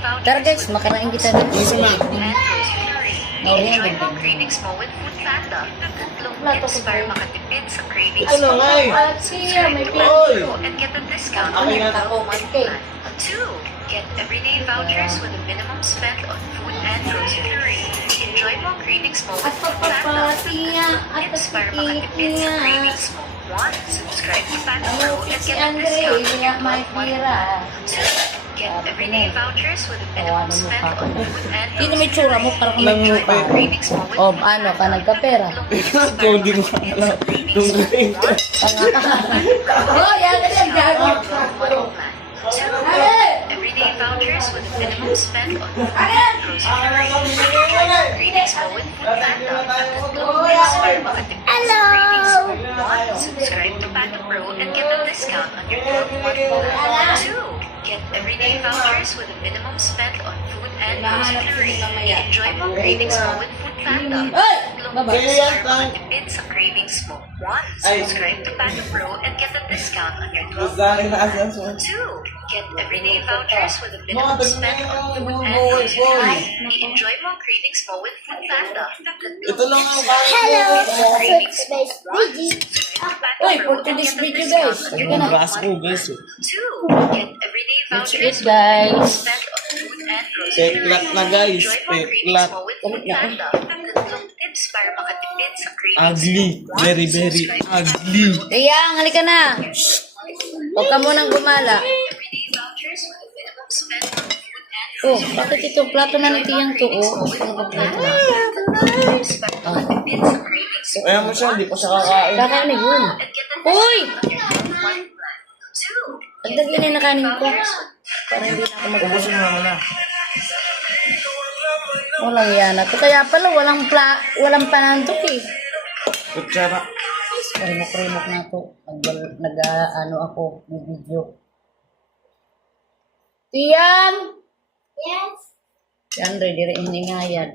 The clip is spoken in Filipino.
Tara guys, makarain kita dito. Yes, ma'am. Enjoy mo cravings mo with Food Panda. Tatlong tips para makatipid sa cravings Ano mo. nga eh? At siya, may Oy! And get a discount Ako on your nga. 12-month plan. 2. Get everyday vouchers with a minimum spend on food and grocery. Enjoy mo cravings mo with Food Panda. Tips para makatipid sa cravings mo. 1. Subscribe to Panda Pro and get a discount on your 12-month plan. 2. Get everyday vouchers with a minimum spend on food and Sino may tsura mo? Parang may Nang- tsura. cravings mo with O, ano ka, nagkapera? Ikaw, hindi mo alam. Nung galing ka. Oh, yan na yan, gago. Everyday vouchers with a minimum spend on food and grocery. Cravings mo with Food Panda. Tatlong tips para makatipid sa cravings mo. 1. Subscribe to Panda Pro and get a discount on your 12-month plan. 2. Get everyday vouchers with a minimum spend on food and grocery. Enjoy mo cravings mo with Food Panda. Ay! Tatlong Baba. tips para makatipid sa cravings mo. 1. Ay. Subscribe to Panda Pro and get a discount on your 12-month Sa akin na asa sa 2. Get everyday vouchers with a minimum spend on food and grocery. I-enjoy mo ang cravings mo with Food Panda. Ito lang ang kaya. Hello! Cravings mo. 1. Uy, for today's video guys. Sige Ang na. braso ko, guys. 2. Get everyday Let's vouchers eat guys. spend on food and grocery. Peklat na guys, Enjoy mo ang cravings peklat. mo with Food Panda. Tatlong tips para makatipid sa cravings Ugly. mo. Very, very ugly. Tiyang, halika na. Huwag ka munang gumala. Everyday vouchers with a minimum spend on food and Oh, bakit ito? Plato na ni Tiyang to, oh. Ano ba plato na? tips para makatipid sa cravings mo. Kaya mo siya, hindi pa siya kakain. Kakain na yun. And get a Uy! discount on your 12-month plan. 2. Ang dali na yung nakanin ko. Para hindi na ako mag- Ubusin mo naman na. Walang yan na to. Kaya pala, walang panandok eh. Kutsara. Remok na to. Nag-ano ako, may video. Tiyang! Yes. Yan, ready rin nga yan.